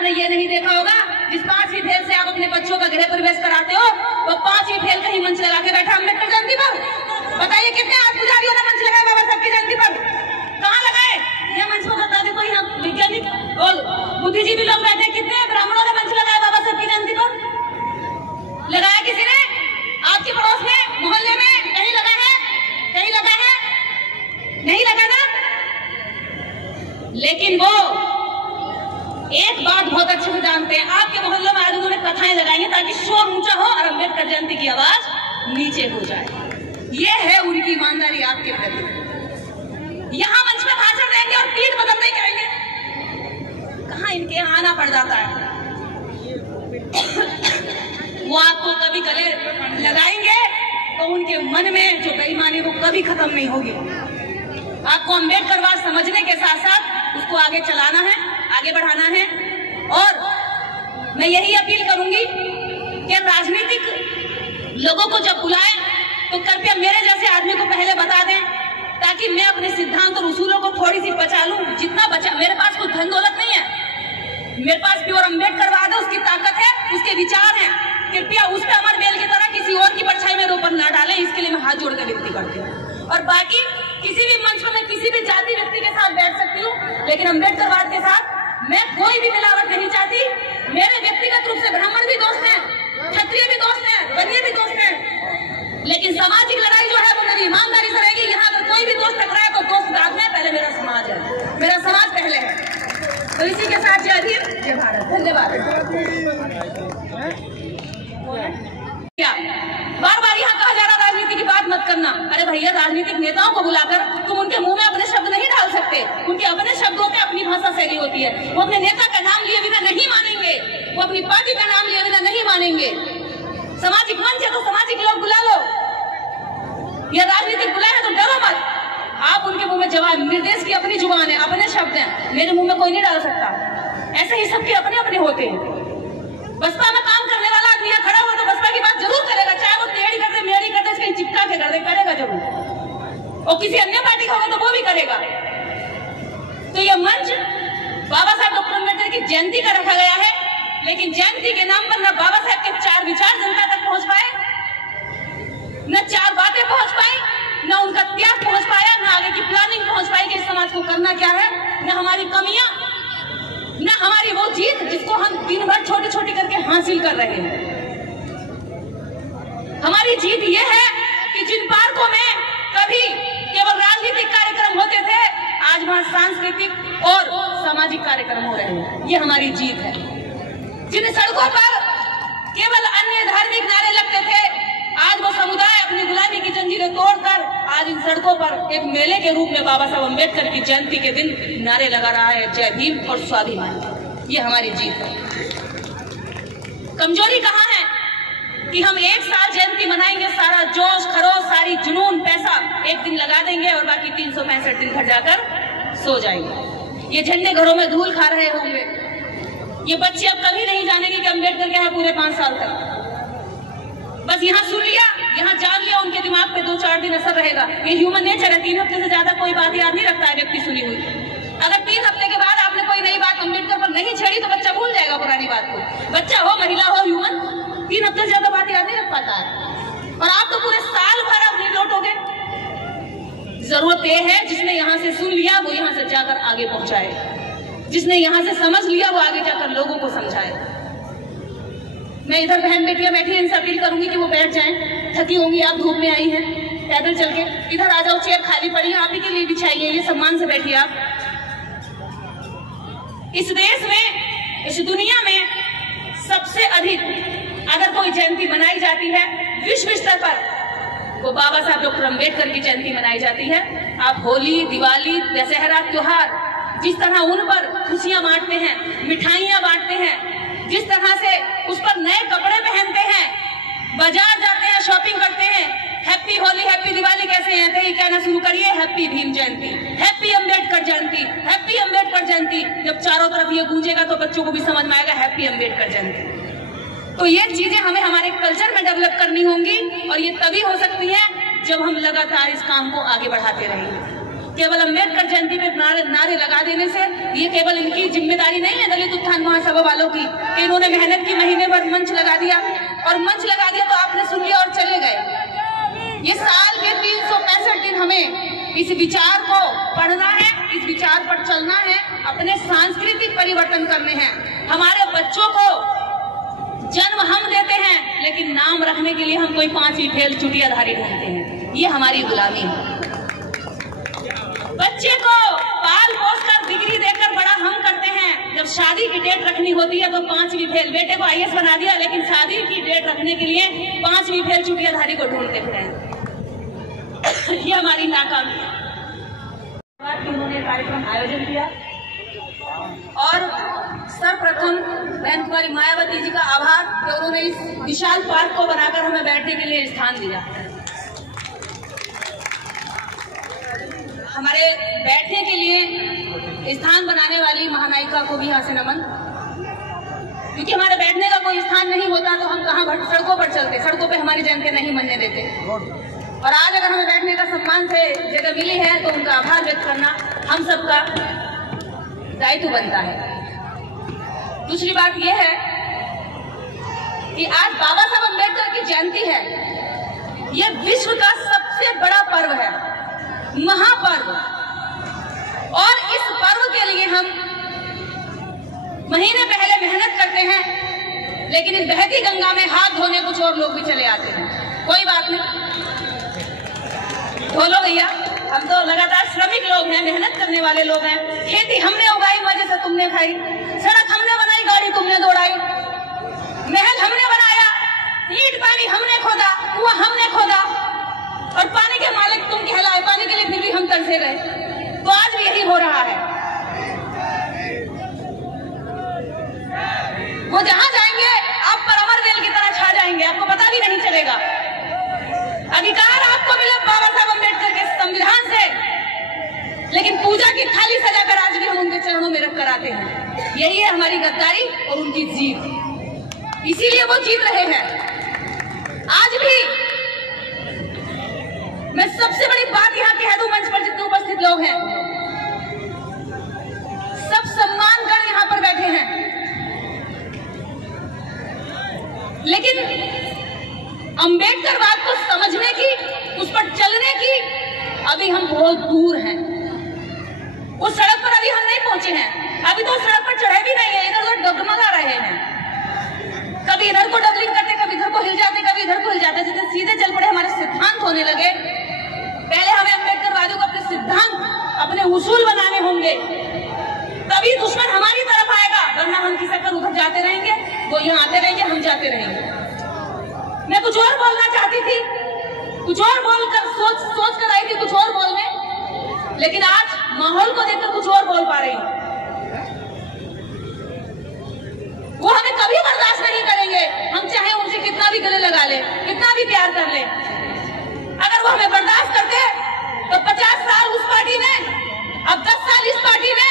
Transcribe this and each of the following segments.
आपने ये नहीं देखा होगा, जिस 5वीं फेल से आप अपने बच्चों का गृह प्रवेश कराते हो, वो 5वीं फेल का ही मंच लगा के बैठा अम्बेडकर जयंती पर। बताइए कितने आज पुजारियों ने मंच लगाया बाबा साहब की जयंती पर? कहाँ लगाए? ये मंच को बता दे कोई। हम वैज्ञानिक और बुद्धिजीवी लोग बैठे, कितने ब्राह्मणों ने मंच लगाया बाबा साहब की जयंती पर? लगाया किसी ने? आपके पड़ोस में, मोहल्ले में कहीं लगा है? कहीं लगा है? नहीं लगा ना। लेकिन वो एक बात बहुत अच्छे से जानते हैं, आपके मोहल्लों में आज उन्होंने कथाएं लगाई हैं ताकि शोर ऊंचा हो और अम्बेडकर जयंती की आवाज नीचे हो जाए। ये है उनकी ईमानदारी आपके प्रति। यहाँ मंच में भाषण देंगे और पीठ बदल नहीं करेंगे। कहाँ इनके यहाँ आना पड़ जाता है। वो आपको कभी गले लगाएंगे तो उनके मन में जो बेईमानी वो कभी खत्म नहीं होगी। आपको अम्बेडकरवाद समझने के साथ साथ उसको आगे चलाना है, आगे बढ़ाना है। और मैं यही अपील करूंगी कि राजनीतिक लोगों को जब बुलाएं तो कृपया मेरे जैसे आदमी को पहले बता दें, ताकि मैं अपने सिद्धांत और उसूलों को थोड़ी सी बचा लूं। जितना बचा, मेरे पास कुछ धन दौलत नहीं है, मेरे पास प्योर अम्बेडकरवाद है, उसकी ताकत है, उसके विचार हैं। कृपया उस पे अमर बेल की तरह किसी और की परछाई में रोपण ना डालें, इसके लिए मैं हाथ जोड़कर विनती करती हूँ। और बाकी किसी भी मंच में मैं किसी भी जाति व्यक्ति के साथ बैठ सकती हूँ, लेकिन अम्बेडकरवाद के साथ मैं कोई भी मिलावट नहीं चाहती। मेरे व्यक्तिगत रूप से ब्राह्मण भी दोस्त हैं, क्षत्रिय भी दोस्त हैं, वन्य भी दोस्त हैं, लेकिन सामाजिक लड़ाई जो है वो मेरी ईमानदारी से रहेगी। यहाँ अगर कोई भी दोस्त टकराए तो दोस्त बाद में, पहले मेरा समाज है, मेरा समाज पहले है। तो इसी के साथ जय भीम, जय भारत। धन्यवाद। बार बार यहाँ कहा जा रहा राजनीति की बात मत करना। अरे भैया, राजनीतिक नेताओं को बुलाकर तुम उनके मुंह में अपने शब्द नहीं डाल सकते। उनके अपने शब्द होते हैं, अपनी भाषा शैली होती है। वो अपने नेता का नाम लिए बिना नहीं मानेंगे, वो अपनी पार्टी का नाम लिए बिना नहीं मानेंगे। सामाजिक मंच है तो सामाजिक लोग बुला लो, या राजनीतिक बुलाए है तो डरो मत। आप उनके मुंह में जवाब, निर्देश की अपनी जुबान है, अपने शब्द हैं, मेरे मुंह में कोई नहीं डाल सकता। ऐसे ही सबके अपने अपने होते हैं। बसपा में काम करने वाला आदमी खड़ा हो तो बसपा की बात जरूर करेगा, चाहे वो टेढ़ी कर दे, मेरी कर दे, कहीं चिपका के कर दे, करेगा जरूर। और किसी अन्य पार्टी का होगा तो वो भी करेगा। तो ये मंच बाबा साहब डॉक्टर अम्बेडकर की जयंती का रखा गया है, लेकिन जयंती के नाम पर न बाबा साहब के 4 विचार जनता तक पहुंच पाए, न 4 बातें पहुंच पाई, न उनका त्याग पहुंच पाया, न आगे की प्लानिंग पहुंच पाई कि इस समाज को करना क्या है, न हमारी कमियां, न हमारी वो जीत जिसको हम दिन भर छोटी छोटी करके हासिल कर रहे हैं। हमारी जीत ये है कि जिन पार्कों में कभी केवल राजनीतिक कार्यक्रम होते थे, आज वहां सांस्कृतिक और सामाजिक कार्यक्रम हो रहे हैं। ये हमारी जीत है। जिन सड़कों पर केवल अन्य धार्मिक नारे लगते थे, आज वो समुदाय अपनी गुलामी की जंजीरें तोड़कर आज इन सड़कों पर एक मेले के रूप में बाबा साहब अम्बेडकर की जयंती के दिन नारे लगा रहा है, जय भीम और स्वाभिमान। ये हमारी जीत है। कमजोरी कहाँ है कि हम एक साल जयंती मनाएंगे, सारा जोश खरोश, सारी जुनून, पैसा एक दिन लगा देंगे और बाकी 365 दिन घर जाकर सो जाएंगे। ये झंडे घरों में धूल खा रहे होंगे। ये बच्चे अब कभी नहीं जानेंगे कि अम्बेडकर क्या है पूरे 5 साल तक। बस यहाँ सुन लिया, यहाँ जान लिया, उनके दिमाग पे 2-4 दिन असर रहेगा। ये ह्यूमन नेचर है। 3 हफ्ते से ज्यादा कोई बात याद नहीं रखता है व्यक्ति सुनी हुई। अगर 3 हफ्ते के बाद आपने कोई नई बात अम्बेडकर पर नहीं छेड़ी तो बच्चा भूल जाएगा पुरानी बात को। बच्चा हो, महिला हो, ह्यूमन 3 हफ्ते से ज्यादा बात याद नहीं रख पाता है। और आप तो पूरे साल भर अब नहीं लौटोगे। जरूरत यह है जिसने यहाँ से सुन लिया वो यहाँ से जाकर आगे पहुंचाए, जिसने यहाँ से समझ लिया वो आगे जाकर लोगों को समझाए। मैं इधर बहन बेटियां बैठी हैं, इनसे अपील करूंगी कि वो बैठ जाएं। थकी होंगी आप, धूप में आई हैं पैदल चल के। इधर आ जाओ, चेयर खाली पड़ी है, आप ही के लिए बिछाई है, ये सम्मान से बैठिए आप। इस देश में, इस दुनिया में सबसे अधिक अगर कोई जयंती मनाई जाती है विश्व स्तर पर, वो बाबा साहब डॉक्टर अम्बेडकर की जयंती मनाई जाती है। आप होली, दिवाली, दशहरा त्योहार जिस तरह उन पर खुशियां बांटते हैं, मिठाइयां बांटते हैं, जिस तरह से उस पर नए कपड़े पहनते हैं, बाजार जाते हैं, शॉपिंग करते हैं, हैप्पी होली, हैप्पी दिवाली कैसे हैं, ये कहना शुरू करिए, हैप्पी भीम जयंती, हैप्पी अम्बेडकर जयंती, हैप्पी अम्बेडकर जयंती। जब चारों तरफ ये गूंजेगा तो बच्चों को भी समझ में आएगा हैप्पी अम्बेडकर जयंती। तो ये चीजें हमें हमारे कल्चर में डेवलप करनी होंगी, और ये तभी हो सकती है जब हम लगातार इस काम को आगे बढ़ाते रहेंगे। केवल अम्बेडकर जयंती पे नारे लगा देने से ये केवल इनकी जिम्मेदारी नहीं है दलित उत्थान महासभा वालों की कि इन्होंने मेहनत की, महीने भर मंच लगा दिया और मंच लगा दिया तो आपने सुन लिया और चले गए। ये साल के 365 दिन हमें इस विचार को पढ़ना है, इस विचार पर चलना है, अपने सांस्कृतिक परिवर्तन करने हैं। हमारे बच्चों को जन्म हम देते हैं लेकिन नाम रखने के लिए हम कोई 5वीं फेल चुटियाधारी ढूंढते हैं। ये हमारी गुलामी है। बच्चे को पाल पोस कर डिग्री देकर बड़ा हम करते हैं, जब शादी की डेट रखनी होती है तो 5वीं फेल। बेटे को IAS बना दिया लेकिन शादी की डेट रखने के लिए 5वीं फेल चुटियाधारी को ढूंढते फिर हैं। ये हमारी नाकामी है। उन्होंने कार्यक्रम आयोजन किया और सर्वप्रथम बहन कुमारी मायावती जी का आभार कि उन्होंने इस विशाल पार्क को बनाकर हमें बैठने के लिए स्थान दिया। हमारे बैठने के लिए स्थान बनाने वाली महानायिका को भी यहाँ से नमन, क्योंकि हमारे बैठने का कोई स्थान नहीं होता तो हम कहाँ सड़कों पर चलते, सड़कों पे हमारी जयंती नहीं मनने देते। और आज अगर हमें बैठने का सम्मान से जगह मिली है तो उनका आभार व्यक्त करना हम सबका दायित्व बनता है। दूसरी बात यह है कि आज बाबा साहब अम्बेडकर की जयंती है। यह विश्व का सबसे बड़ा पर्व है, महापर्व, और इस पर्व के लिए हम महीने पहले मेहनत करते हैं लेकिन इस बहती गंगा में हाथ धोने कुछ और लोग भी चले आते हैं। कोई बात नहीं, धो लो भैया, हम तो लगातार श्रमिक लोग हैं, मेहनत करने वाले लोग हैं। खेती हमने उगाई, मजे से तुमने खाई, सड़क हमने बनाई, गाड़ी तुमने दौड़ाई, महल हमने बनाया, ईंट पानी हमने खोदा, कुआं हमने खोदा और पानी के मालिक तुम कहलाए। पानी के लिए फिर भी हम तरसे गए। तो आज भी यही हो रहा है। वो जहां जाएंगे आप पर अमर वेल की तरह छा जाएंगे, आपको पता भी नहीं चलेगा। अधिकार आपको मिले बाबा साहब अम्बेडकर के संविधान से, लेकिन पूजा की थाली सजाकर आज भी हम उनके चरणों में रख कर आते हैं। यही है हमारी गद्दारी और उनकी जीत। इसीलिए वो जीत रहे हैं। आज भी मैं सबसे बड़ी बात यहाँ कह दूं, मंच पर जितने उपस्थित लोग हैं सब सम्मान कर यहाँ पर बैठे हैं, लेकिन अम्बेडकरवाद को समझने की, उस पर चलने की अभी हम बहुत दूर हैं। उस सड़क पर अभी हम नहीं पहुंचे हैं। अभी तो सड़क पर चढ़े भी नहीं है, इधर उधर डगमगा रहे हैं। कभी इधर को डबलिंग करते, कभी इधर को हिल जाते, कभी इधर को हिल जाते। जितने सीधे चल पड़े, हमारे सिद्धांत होने लगे। पहले हमें अम्बेडकरवादियों को अपने सिद्धांत, अपने उसूल बनाने होंगे, तभी दुश्मन हमारी तरफ आएगा। वरना हम खिसक उधर जाते रहेंगे, वो यहाँ आते रहेंगे, हम जाते रहेंगे। मैं कुछ और बोलना चाहती थी, कुछ और बोलकर सोच कर आई थी कुछ और बोलने, लेकिन आज माहौल को देखकर कुछ और बोल पा रही हूँ। वो हमें कभी बर्दाश्त नहीं करेंगे, हम चाहे उनसे कितना भी गले लगा ले, कितना भी प्यार कर ले। अगर वो हमें बर्दाश्त करते तो 50 साल उस पार्टी ने, अब 10 साल इस पार्टी ने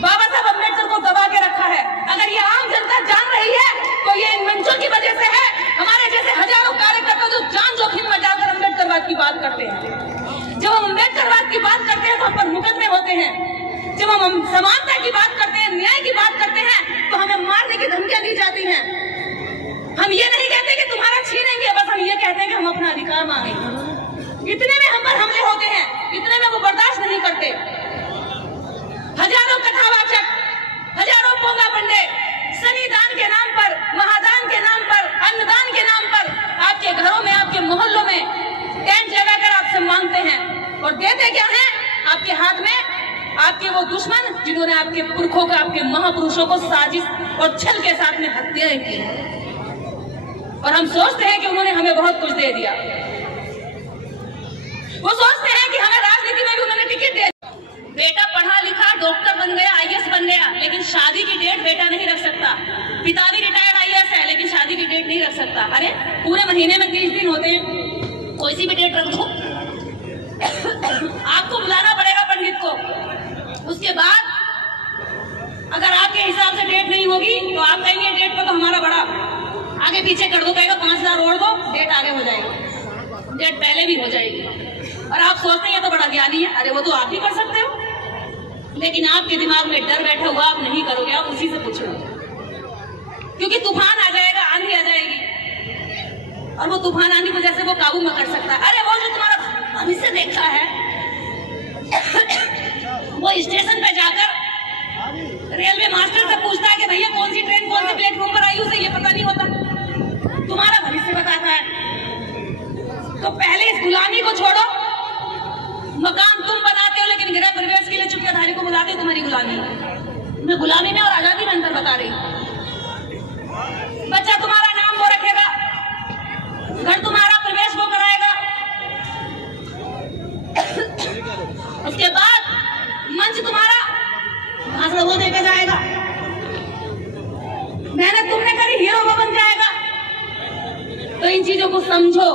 बाबा साहब अम्बेडकर को दबा के रखा है। अगर ये आम जनता जान रही है तो ये इन मंचों की वजह से है। हमारे जैसे हजारों कार्यकर्ता जो जान जोखिम में डालकर अम्बेडकरवाद की बात करते हैं। जब हम अम्बेडकरवाद की बात करते हैं तो हम पर मुकदमे होते हैं। जब हम समानता की बात करते हैं, न्याय की बात करते हैं, तो हमें मारने की धमकियां दी जाती हैं। हम ये नहीं कहते कि तुम्हारा छीनेंगे, बस हम ये कहते हैं कि हम अपना अधिकार मांगेंगे। इतने में हम पर हमले होते हैं, इतने में वो बर्दाश्त नहीं करते। हजारों कथावाचक, हजारों पोंगा पंडे शनिदान के नाम पर, महादान के नाम पर, अन्नदान के नाम पर आपके घरों में, आपके मोहल्लों में टेंट लगाकर आपसे मांगते हैं और देते क्या हैं? आपके हाथ में आपके वो दुश्मन जिन्होंने आपके पुरखों का, आपके महापुरुषों को साजिश और छल के साथ में हत्याएं की। और हम सोचते हैं कि उन्होंने हमें बहुत कुछ दे दिया। वो सोचते हैं कि हमें राजनीति में भी उन्होंने टिकट दे। बेटा पढ़ा लिखा डॉक्टर बन गया, IAS बन गया, लेकिन शादी की डेट बेटा नहीं रख सकता। पिता भी रिटायर्ड IAS है लेकिन शादी की डेट नहीं रख सकता। अरे पूरे महीने में 30 दिन होते हैं, कोई सी भी डेट रख लो। आपको बुलाना पड़ेगा पंडित को। उसके बाद अगर आपके हिसाब से डेट नहीं होगी तो आप कहेंगे डेट पे तो हमारा बड़ा आगे पीछे कर दो, कहेगा 5000 और दो, डेट आगे हो जाएगी, डेट पहले भी हो जाएगी। और आप सोचते हैं तो बड़ा ज्ञानी है। अरे वो तो आप ही कर सकते हो, लेकिन आपके दिमाग में डर बैठा हुआ, आप नहीं करोगे, आप उसी से पूछ लो। क्योंकि तूफान आ जाएगा, आंधी आ जाएगी, और वो तूफान आंधी को जैसे वो काबू में कर सकता है। अरे वो जो तुम्हारा भविष्य देखता है वो स्टेशन पे जाकर रेलवे मास्टर से पूछता है कि भैया कौन सी ट्रेन कौन से प्लेटफॉर्म पर आई, उसे ये पता नहीं होता, तुम्हारा भविष्य बताता है। तो पहले इस गुलामी को छोड़ो। मकान तुम बनाते हो लेकिन गृह प्रवेश के लिए चुकियाधारी को बुलाते हो, तुम्हारी गुलामी। मैं गुलामी में और आजादी में अंतर बता रही। बच्चा तुम्हारा नाम वो रखेगा, घर तुम्हारा प्रवेश वो कराएगा, उसके बाद मंच तुम्हारा भाषण वो देकर जाएगा, मेहनत तुमने करी हीरो वो बन जाएगा। तो इन चीजों को समझो।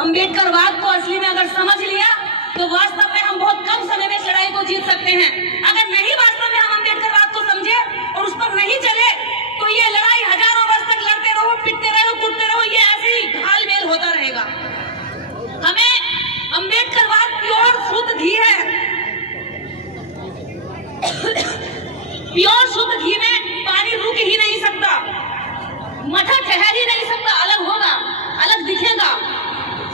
अम्बेडकरवाद को असली में अगर समझ लिया तो वास्तव में हम बहुत कम समय में लड़ाई को जीत सकते हैं। अगर नहीं वास्तव में हम अम्बेडकरवाद को समझे और उस पर नहीं चले तो ये लड़ाई हजारों वर्ष तक लड़ते रहो, पिटते रहो, कूदते रहो, ये ऐसे ही घालमेल होता रहेगा। हमें अम्बेडकरवाद प्योर शुद्ध घी है। प्योर शुद्ध घी में पानी रुक ही नहीं सकता, मठा ठहर ही नहीं सकता, अलग होगा, अलग दिखेगा।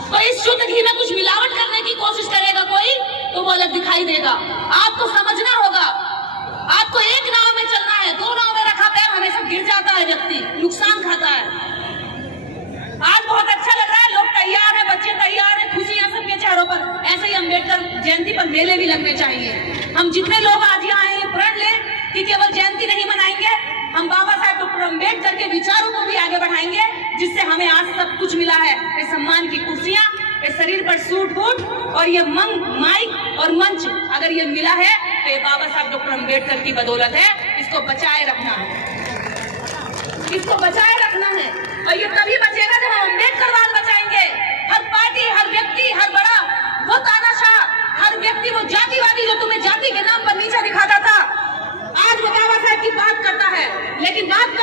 तो इस शुद्ध घी में कुछ मिलावट करने की कोशिश करेगा कोई तो वो अलग दिखाई देगा। आपको समझना होगा, आपको एक नाव में चलना है, दो नाव में रखा पैर हमेशा गिर जाता है, व्यक्ति नुकसान खाता है। आज बहुत अच्छा लग रहा है, लोग तैयार हैं, बच्चे तैयार हैं, खुशियां सबके चेहरों पर। ऐसे ही अम्बेडकर जयंती पर मेले भी लगने चाहिए। हम जितने लोग आज यहाँ आए हैं प्रण लें कि केवल जयंती नहीं मनाएंगे, हम बाबा साहेब डॉक्टर अम्बेडकर के विचारों को भी आगे बढ़ाएंगे, जिससे हमें आज सब कुछ मिला है। ये सम्मान की कुर्सियां, ये शरीर पर सूट बूट और ये माइक और मंच, अगर ये मिला है तो ये बाबा साहब डॉक्टर अम्बेडकर की बदौलत है। इसको बचाए रखना है, इसको बचाए रखना है। और ये तभी बचेगा जब हम अम्बेडकरवाद बचाएंगे। हर पार्टी, हर व्यक्ति, हर बड़ा वो तानाशाह, हर व्यक्ति वो जातिवादी जो तुम्हें जाति के नाम पर नीचा दिखाता था, आज वो बाबा साहब की बात करता है। लेकिन बात